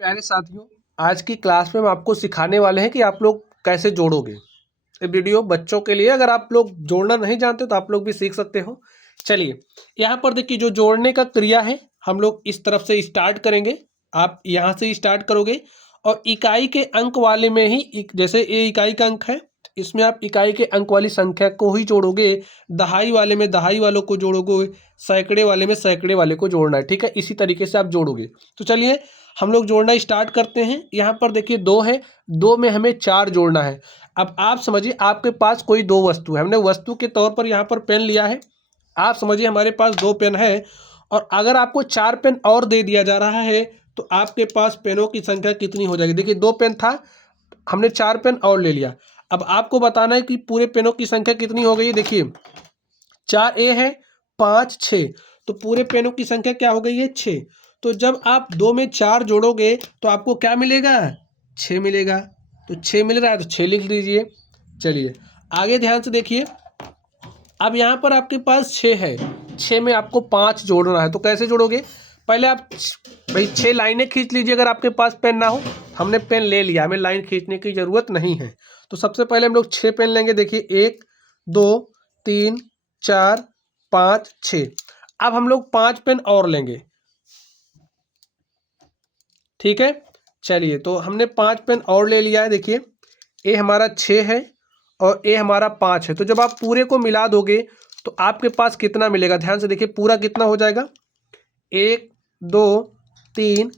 प्यारे साथियों, आज की क्लास में हम आपको सिखाने वाले हैं कि आप लोग कैसे जोड़ोगे। ये वीडियो बच्चों के लिए, अगर आप लोग जोड़ना नहीं जानते तो आप लोग भी सीख सकते हो। चलिए, यहाँ पर देखिए जो जोड़ने का क्रिया है, हम लोग इस तरफ से स्टार्ट करेंगे। आप यहाँ से स्टार्ट करोगे और इकाई के अंक वाले में ही जैसे ये इकाई का अंक है, इसमें आप इकाई के अंक वाली संख्या को ही जोड़ोगे। दहाई वाले में दहाई वालों को जोड़ोगे, सैकड़े वाले में सैकड़े वाले को जोड़ना है। ठीक है, इसी तरीके से आप जोड़ोगे। तो चलिए हम लोग जोड़ना स्टार्ट करते हैं। यहाँ पर देखिए 2 है, 2 में हमें 4 जोड़ना है। अब आप समझिए आपके पास कोई 2 वस्तु है, हमने वस्तु के तौर पर यहाँ पर पेन लिया है। आप समझिए हमारे पास 2 पेन है और अगर आपको 4 पेन और दे दिया जा रहा है तो आपके पास पेनों की संख्या कितनी हो जाएगी। देखिए 2 पेन था, हमने 4 पेन और ले लिया। अब आपको बताना है कि पूरे पेनों की संख्या कितनी हो गई है। देखिए 4 ए है, 5 6, तो पूरे पेनों की संख्या क्या हो गई है 6। तो जब आप 2 में 4 जोड़ोगे तो आपको क्या मिलेगा, 6 मिलेगा। तो 6 मिल रहा है तो 6 लिख लीजिए। चलिए आगे ध्यान से देखिए, अब यहाँ पर आपके पास 6 है, 6 में आपको 5 जोड़ना है। तो कैसे जोड़ोगे, पहले आप भाई 6 लाइनें खींच लीजिए। अगर आपके पास पेन ना हो, हमने पेन ले लिया, हमें लाइन खींचने की ज़रूरत नहीं है। तो सबसे पहले हम लोग 6 पेन लेंगे। देखिए 1 2 3 4 5 6। अब हम लोग 5 पेन और लेंगे। ठीक है, चलिए तो हमने 5 पेन और ले लिया है। देखिए ए हमारा 6 है और ए हमारा 5 है। तो जब आप पूरे को मिला दोगे तो आपके पास कितना मिलेगा, ध्यान से देखिए पूरा कितना हो जाएगा। 1 2 3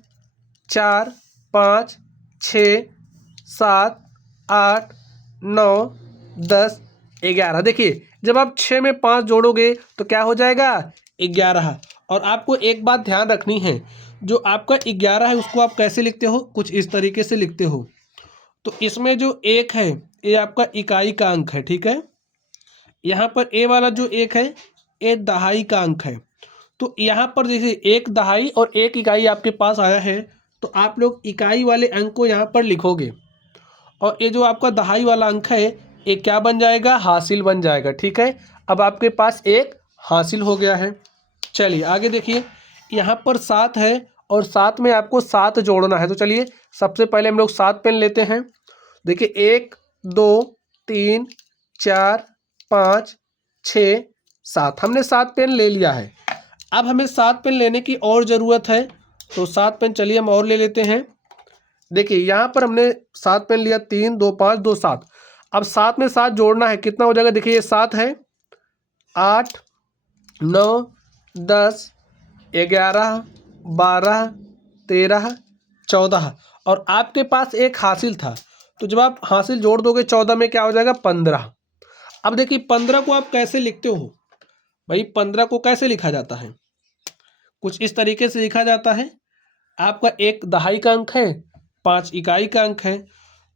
4 5 6 7 8 9 10 11। देखिए जब आप 6 में 5 जोड़ोगे तो क्या हो जाएगा, 11। और आपको एक बात ध्यान रखनी है, जो आपका 11 है उसको आप कैसे लिखते हो, कुछ इस तरीके से लिखते हो। तो इसमें जो 1 है ये आपका इकाई का अंक है। ठीक है, यहाँ पर ए वाला जो 1 है ये दहाई का अंक है। तो यहाँ पर देखिए 1 दहाई और 1 इकाई आपके पास आया है, तो आप लोग इकाई वाले अंक को यहाँ पर लिखोगे और ये जो आपका दहाई वाला अंक है ये क्या बन जाएगा, हासिल बन जाएगा। ठीक है, अब आपके पास एक हासिल हो गया है। चलिए आगे देखिए, यहाँ पर 7 है और 7 में आपको 7 जोड़ना है। तो चलिए सबसे पहले हम लोग 7 पेन लेते हैं। देखिए 1 2 3 4 5 6 7, हमने 7 पेन ले लिया है। अब हमें 7 पेन लेने की और ज़रूरत है, तो 7 पेन चलिए हम और ले लेते हैं। देखिए यहाँ पर हमने 7 पेन लिया, 3 2 5 2 7। अब 7 में 7 जोड़ना है, कितना हो जाएगा। देखिए ये 7 है, 8 9 10 11 12 13 14 और आपके पास एक हासिल था। तो जब आप हासिल जोड़ दोगे 14 में क्या हो जाएगा, 15। अब देखिए 15 को आप कैसे लिखते हो भाई, 15 को कैसे लिखा जाता है, कुछ इस तरीके से लिखा जाता है। आपका 1 दहाई का अंक है, 5 इकाई का अंक है।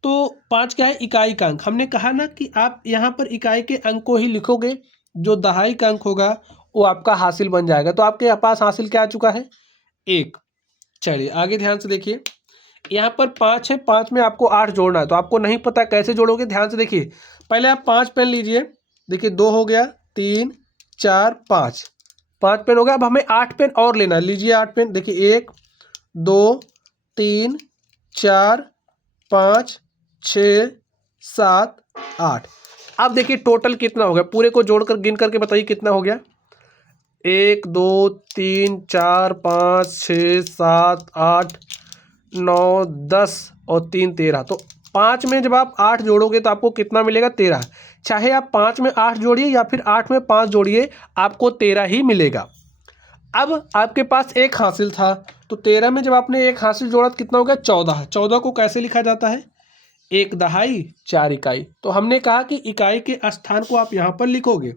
तो 5 क्या है, इकाई का अंक। हमने कहा ना कि आप यहाँ पर इकाई के अंक को ही लिखोगे, जो दहाई का अंक होगा वो आपका हासिल बन जाएगा। तो आपके पास हासिल क्या आ चुका है, 1। चलिए आगे ध्यान से देखिए, यहाँ पर 5 है, 5 में आपको 8 जोड़ना है। तो आपको नहीं पता कैसे जोड़ोगे, ध्यान से देखिए। पहले आप 5 पेन लीजिए। देखिए 2 हो गया, 3 4 5, 5 पेन हो गया। अब हमें 8 पेन और लेना है। लीजिए 8 पेन। देखिए 1 2 3 4 5 6 7 8। अब देखिए टोटल कितना हो गया, पूरे को जोड़कर गिन करके बताइए कितना हो गया। 1 2 3 4 5 6 7 8 9 10 और 3 13। तो 5 में जब आप 8 जोड़ोगे तो आपको कितना मिलेगा, 13। चाहे आप 5 में 8 जोड़िए या फिर 8 में 5 जोड़िए, आपको 13 ही मिलेगा। अब आपके पास एक हासिल था, तो 13 में जब आपने एक हासिल जोड़ा तो कितना हो गया, 14। 14 को कैसे लिखा जाता है, 1 दहाई 4 इकाई। तो हमने कहा कि इकाई के स्थान को आप यहाँ पर लिखोगे।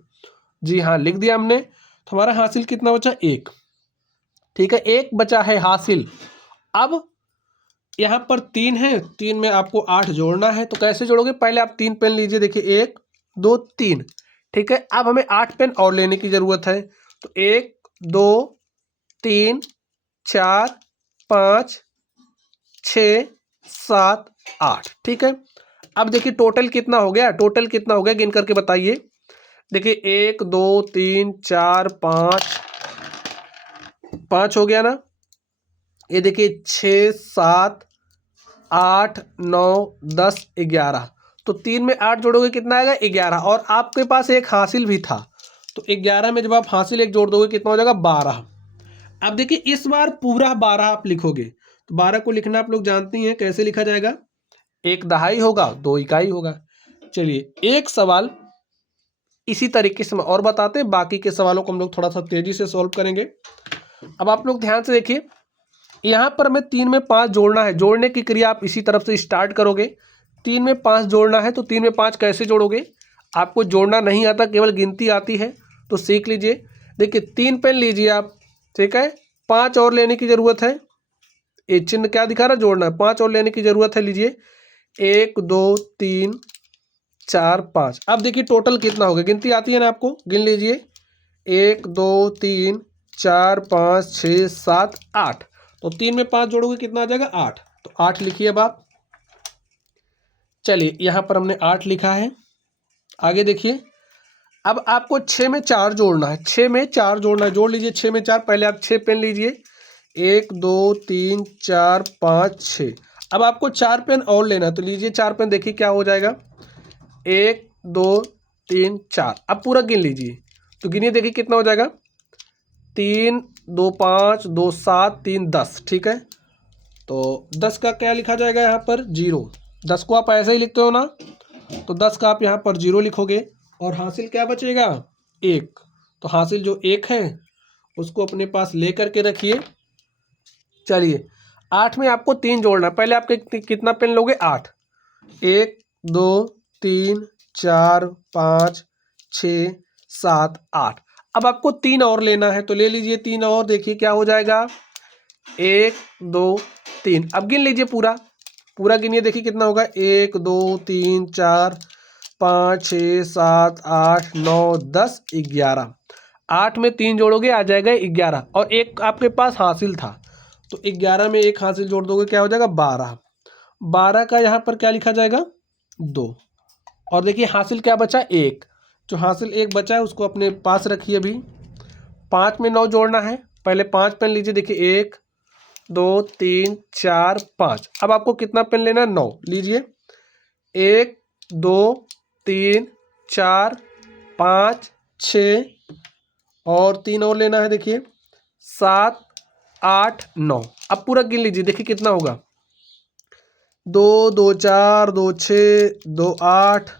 जी हाँ, लिख दिया हमने। तो हमारा हासिल कितना बचा, 1। ठीक है, 1 बचा है हासिल। अब यहाँ पर 3 है, 3 में आपको 8 जोड़ना है। तो कैसे जोड़ोगे, पहले आप 3 पेन लीजिए। देखिए 1 2 3। ठीक है, अब हमें 8 पेन और लेने की ज़रूरत है। तो 1 2 3 4 5 6 7 8। ठीक है, अब देखिए टोटल कितना हो गया, टोटल कितना हो गया गिन करके बताइए। देखिए 1 2 3 4 5, 5 हो गया ना। ये देखिए 6 7 8 9 10 11, तो 3 में 8 जोड़ोगे कितना आएगा 11, और आपके पास एक हासिल भी था, तो 11 में जब आप हासिल एक जोड़ दोगे कितना हो जाएगा 12। अब देखिए इस बार पूरा 12 आप लिखोगे, तो 12 को लिखना आप लोग जानते हैं कैसे लिखा जाएगा, 1 दहाई होगा 2 इकाई होगा। चलिए एक सवाल इसी तरीके से और बताते हैं, बाकी के सवालों को हम लोग थोड़ा सा तेजी से सॉल्व करेंगे। अब आप लोग ध्यान से देखिए, यहाँ पर हमें 3 में 5 जोड़ना है, जोड़ने की क्रिया आप इसी तरफ से स्टार्ट करोगे। 3 में 5 जोड़ना है, तो 3 में 5 कैसे जोड़ोगे, आपको जोड़ना नहीं आता, केवल गिनती आती है, तो सीख लीजिए। देखिए 3 पेन लीजिए आप, ठीक है, 5 और लेने की ज़रूरत है, ये चिन्ह क्या दिखा रहा है, जोड़ना है, 5 और लेने की ज़रूरत है, लीजिए 1 2 3 4 5। अब देखिए टोटल कितना हो गया, गिनती आती है ना आपको, गिन लीजिए 1 2 3 4 5 6 7 8, तो 3 में 5 जोड़ोगे कितना आ जाएगा 8, तो 8 लिखिए अब आप। चलिए यहाँ पर हमने 8 लिखा है। आगे देखिए, अब आपको 6 में 4 जोड़ना है, 6 में 4 जोड़ना है, जोड़ लीजिए 6 में 4, पहले आप 6 पेन लीजिए, 1 2 3 4 5 6। अब आपको 4 पेन और लेना है, तो लीजिए 4 पेन, देखिए क्या हो जाएगा 1 2 3 4। अब पूरा गिन लीजिए, तो गिनिए देखिए कितना हो जाएगा, 3 2 5 2 7 3 10, ठीक है। तो 10 का क्या लिखा जाएगा यहाँ पर 0, 10 को आप ऐसे ही लिखते हो ना, तो 10 का आप यहाँ पर 0 लिखोगे, और हासिल क्या बचेगा 1, तो हासिल जो 1 है उसको अपने पास ले करके रखिए। चलिए 8 में आपको 3 जोड़ना है, पहले आप कितना पेन लोगे 8, 1 2 3 4 5 6 7 8। अब आपको 3 और लेना है, तो ले लीजिए 3 और, देखिए क्या हो जाएगा 1 2 3। अब गिन लीजिए पूरा, पूरा गिनिए, देखिए कितना होगा 1 2 3 4 5 6 7 8 9 10 11। 8 में 3 जोड़ोगे आ जाएगा 11, और एक आपके पास हासिल था, तो 11 में एक हासिल जोड़ दोगे क्या हो जाएगा 12। 12 का यहाँ पर क्या लिखा जाएगा 2, और देखिए हासिल क्या बचा 1, जो हासिल 1 बचा है उसको अपने पास रखिए अभी। 5 में 9 जोड़ना है, पहले 5 पेन लीजिए, देखिए 1 2 3 4 5। अब आपको कितना पेन लेना है 9, लीजिए 1 2 3 4 5 6, और 3 और लेना है, देखिए 7 8 9। अब पूरा गिन लीजिए, देखिए कितना होगा 2 2 4 2 6 2 8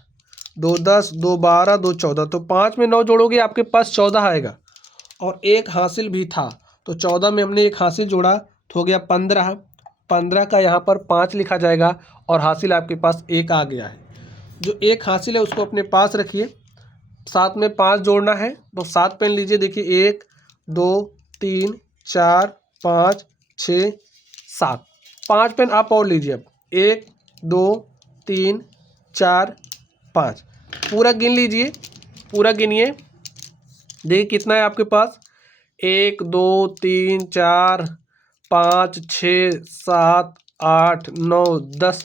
2 10 2 12 2 14, तो 5 में 9 जोड़ोगे आपके पास 14 आएगा, और एक हासिल भी था, तो 14 में हमने एक हासिल जोड़ा तो हो गया 15। 15 का यहाँ पर 5 लिखा जाएगा, और हासिल आपके पास 1 आ गया है, जो एक हासिल है उसको अपने पास रखिए। 7 में 5 जोड़ना है, तो 7 पेन लीजिए, देखिए 1 2 3 4 5 6 7। 5 पेन आप और लीजिए, अब 1 2 3 4 5, पूरा गिन लीजिए, पूरा गिनिए, देखिए कितना है आपके पास 1 2 3 4 5 6 7 8 9 10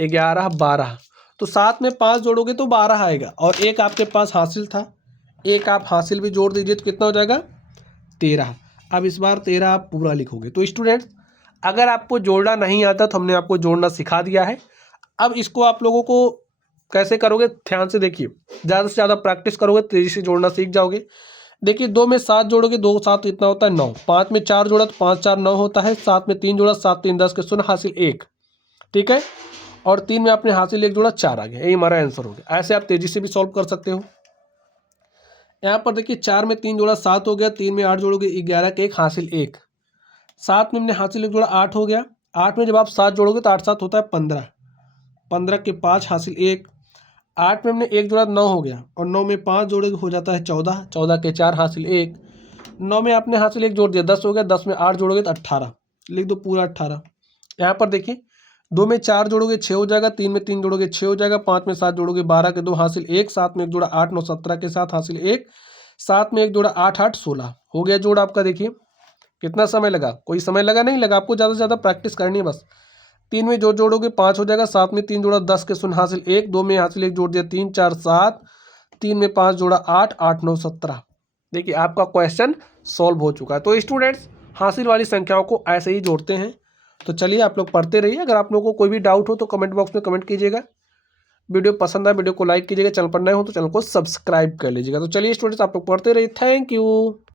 11 12, तो 7 में 5 जोड़ोगे तो 12 आएगा, और एक आपके पास हासिल था, एक आप हासिल भी जोड़ दीजिए, तो कितना हो जाएगा 13। अब इस बार 13 आप पूरा लिखोगे। तो स्टूडेंट्स, अगर आपको जोड़ना नहीं आता तो हमने आपको जोड़ना सिखा दिया है। अब इसको आप लोगों को कैसे करोगे, ध्यान से देखिए, ज़्यादा से ज़्यादा प्रैक्टिस करोगे तेज़ी से जोड़ना सीख जाओगे। देखिए 2 में 7 जोड़ोगे, 2 7 इतना होता है 9, 5 में 4 जोड़ा तो 5 4 9 होता है, 7 में 3 जोड़ा 7 3 10 के 0, हासिल 1, ठीक है, और 3 में आपने हासिल 1 जोड़ा 4 आ गया, यही हमारा आंसर हो गया। ऐसे आप तेज़ी से भी सॉल्व कर सकते हो। यहाँ पर देखिए 4 में 3 जोड़ा 7 हो गया, 3 में 8 जोड़ोगे 11 के 1 हासिल 1, 7 में हमने हासिल 1 जोड़ा 8 हो गया, 8 में जब आप 7 जोड़ोगे तो 8 7 होता है 15, 15 के 5 हासिल 1, 8 में हमने 1 जोड़ा 9 हो गया, और 9 में 5 जोड़ोगे हो जाता है 14, 14 के 4 हासिल 1, 9 में आपने हासिल 1 जोड़ दिया 10 हो गया, 10 में 8 जोड़ोगे तो 18, लिख दो पूरा 18। यहाँ पर देखिए 2 में 4 जोड़ोगे 6 हो जाएगा, 3 में 3 जोड़ोगे 6 हो जाएगा, 5 में 7 जोड़ोगे 12 के 2 हासिल 1, 7 में 1 जोड़ा 8 9 17 के 7 हासिल 1, 7 में 1 जोड़ा 8 8 16 हो गया जोड़ आपका। देखिए कितना समय लगा, कोई समय लगा नहीं लगा, आपको ज़्यादा से ज़्यादा प्रैक्टिस करनी है बस। 3 में जो जोड़ोगे 5 हो जाएगा, 7 में 3 जोड़ा 10 के 0 हासिल 1, 2 में हासिल 1 जोड़ दिया 3 4 7, 3 में 5 जोड़ा 8 8 9 17। देखिए आपका क्वेश्चन सॉल्व हो चुका है। तो स्टूडेंट्स, हासिल वाली संख्याओं को ऐसे ही जोड़ते हैं। तो चलिए आप लोग पढ़ते रहिए। अगर आप लोगों को कोई भी डाउट हो तो कमेंट बॉक्स में कमेंट कीजिएगा। वीडियो पसंद आए वीडियो को लाइक कीजिएगा, चैनल पर नए हो तो चैनल को सब्सक्राइब कर लीजिएगा। तो चलिए स्टूडेंट्स आप लोग पढ़ते रहिए। Thank you.